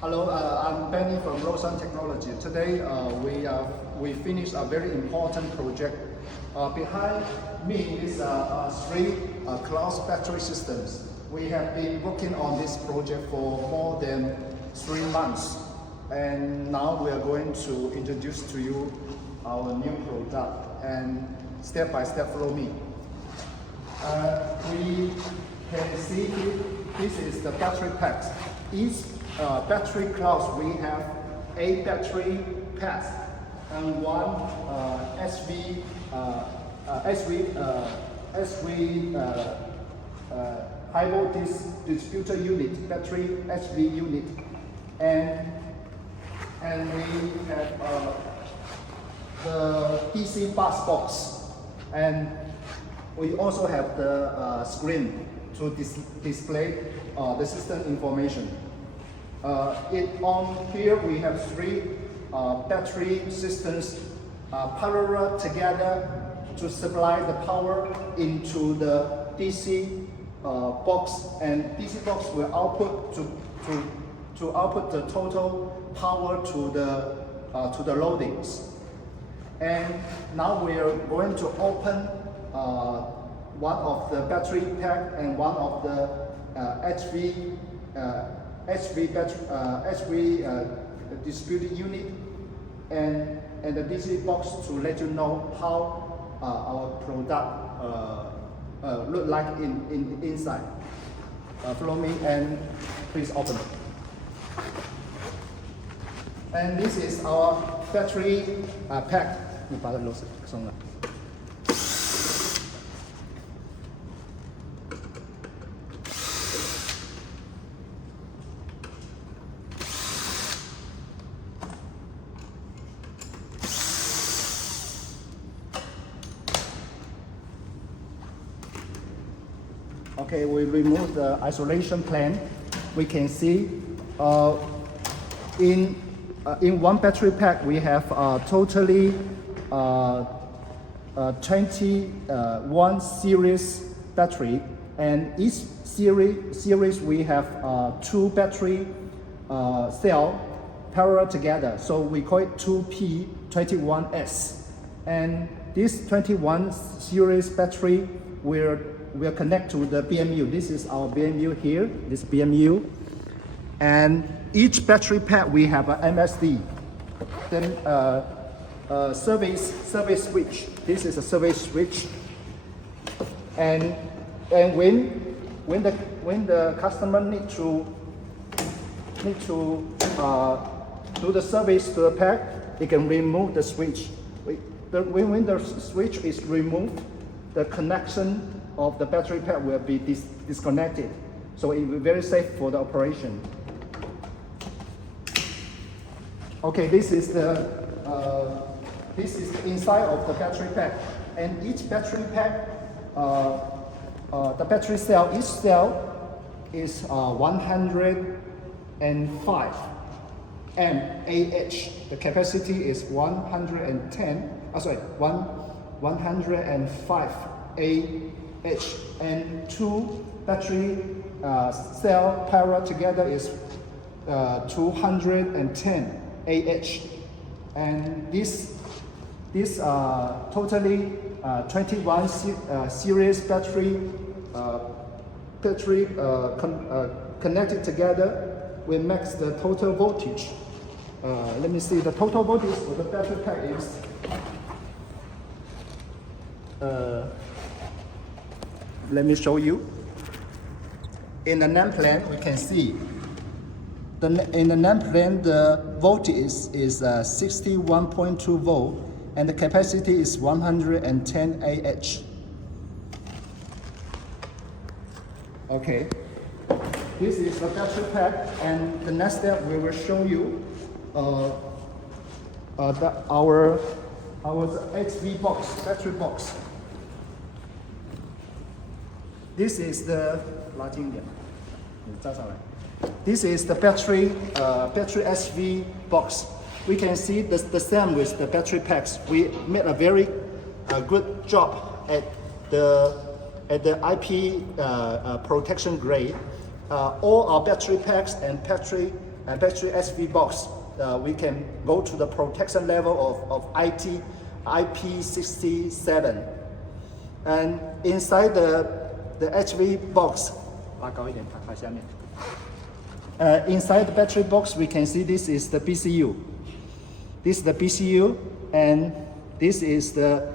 Hello, I'm Benny from Rosan Technology. Today we finished a very important project. Behind me is three cloud battery systems. We have been working on this project for more than 3 months, and now we are going to introduce to you our new product, and step by step follow me. We can see here, this is the battery packs. Each battery clouds, we have 8 battery packs and one SV high voltage distributor unit, battery SV unit, and we have the DC bus box, and we also have the screen to display the system information. On here we have 3 battery systems parallel together to supply the power into the DC box, and DC box will output to output the total power to the loadings. And now we are going to open one of the battery pack and one of the HV distributed unit and the DC box to let you know how our product look like inside. Follow me and please open it. And this is our battery pack. Okay, we remove the isolation plan. We can see in one battery pack we have totally 21 series battery, and each series we have 2 battery cell parallel together, so we call it 2P21S. And this 21 series battery will connect to the BMU. This is our BMU here, this BMU. And each battery pack we have an MSD. Then service switch. This is a service switch. And when the customer need to do the service to the pack, they can remove the switch. When the switch is removed, the connection of the battery pack will be disconnected, so it will be very safe for the operation. Okay, this is the inside of the battery pack, and each battery pack, the battery cell, each cell is 105 mAh. The capacity is 105 Ah, and 2 battery cell parallel together is 210 Ah, and this totally 21 series battery connected together will max the total voltage. Let me see, the total voltage for the battery pack is let me show you. In the NAND plan, we can see in the NAND plan the voltage is 61.2 volt, and the capacity is 110 Ah. Okay, this is the battery pack, and the next step we will show you our HV box, battery box. This is the This is the battery SV box. We can see the same with the battery packs. We made a very good job at the IP protection grade. All our battery packs and battery and battery SV box, we can go to the protection level of IP67. And inside the HV box, inside the battery box, we can see this is the BCU. This is the BCU, and this is the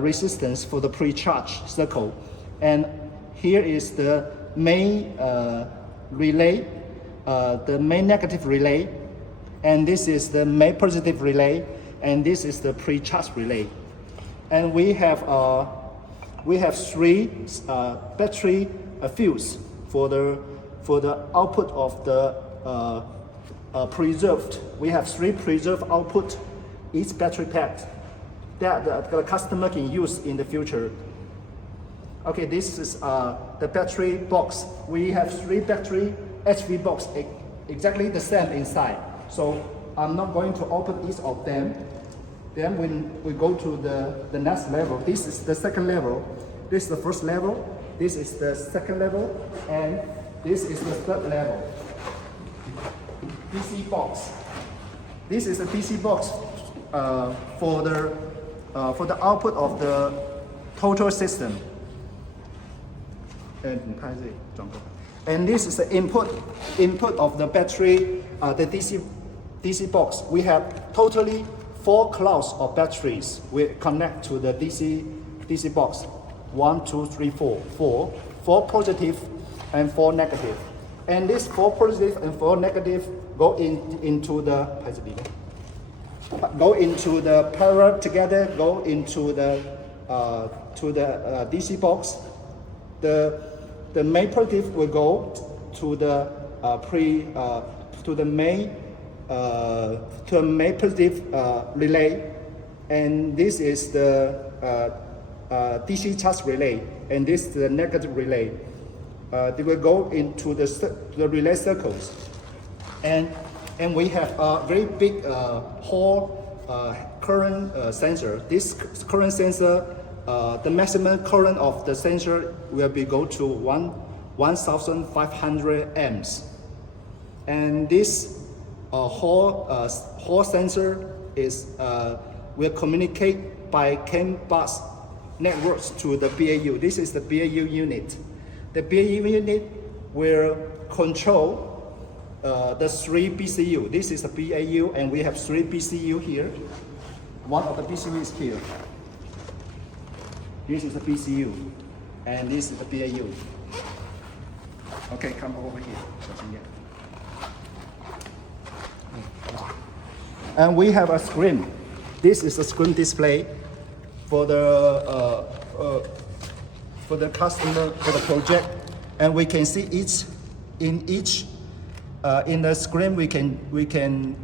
resistance for the pre-charge circle. And here is the main relay, the main negative relay, and this is the main positive relay, and this is the pre-charge relay. And we have three battery fuse for the output of the preserved. We have three preserved output each battery pack that the customer can use in the future. Okay, this is the battery box. We have three battery HV box, exactly the same inside. So I'm not going to open each of them. Then when we go to the next level, this is the second level. This is the first level. This is the second level, and this is the third level. DC box. This is a DC box for the output of the total system. And this is the input of the battery, the DC box. We have totally 4 clouds of batteries. We connect to the DC box. 1, 2, 3, 4. 4 positive and 4 negative. And this 4 positive and 4 negative go into the parallel together, go into the DC box. The main positive will go to the main positive relay, and this is the DC charge relay, and this is the negative relay. They will go into the relay circles, and we have a very big Hall current sensor. This current sensor, the maximum current of the sensor will be go to 1,500 amps, and this Hall sensor is will communicate by CAN bus networks to the BAU. This is the BAU unit. The BAU unit will control the 3 BCU. This is the BAU, and we have 3 BCU here. One of the BCU is here. This is the BCU, and this is the BAU. Okay, come over here. And we have a screen. This is a screen display for the customer, for the project, and we can see in the screen we can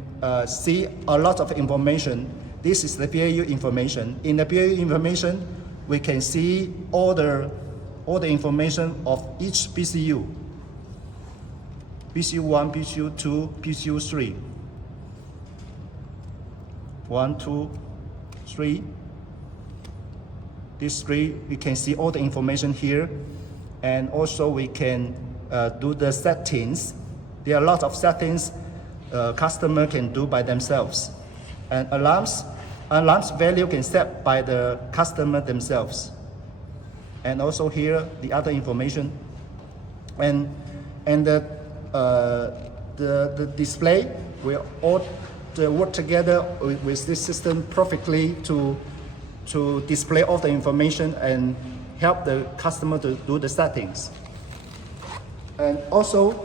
see a lot of information. This is the BAU information. In the BAU information, we can see all the information of each BCU. BCU 1, BCU 2, BCU 3. 1, 2, 3. These 3, we can see all the information here, and also we can do the settings. There are a lot of settings customer can do by themselves, and alarms value can set by the customer themselves. And also here the other information, and the display will all work together with this system perfectly to display all the information and help the customer to do the settings. And also,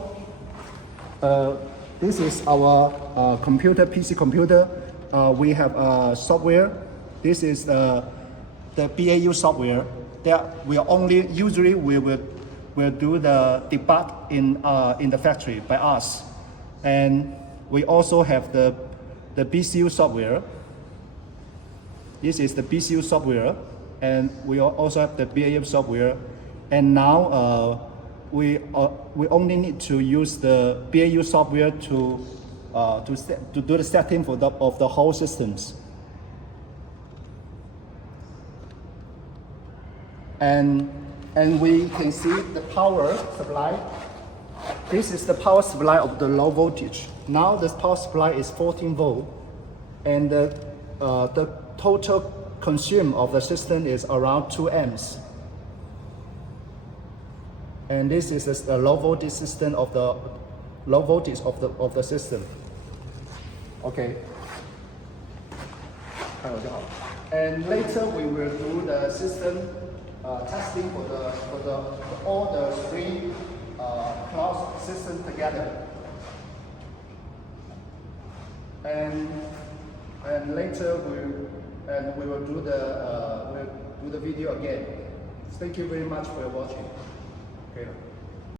this is our PC computer. We have software. This is the BAU software that we only usually will do the debug in the factory by us. And we also have the BCU software. This is the BCU software, and we also have the BAU software. And now we only need to use the BAU software to do the setting of the whole systems. And we can see the power supply. this is the power supply of the low voltage. Now the power supply is 14 volt, and the total consume of the system is around 2 amps. And this is the low voltage system of the system. Okay. And later we will do the system testing for all the three cloud systems together. And later we will do the video again. Thank you very much for watching. Okay.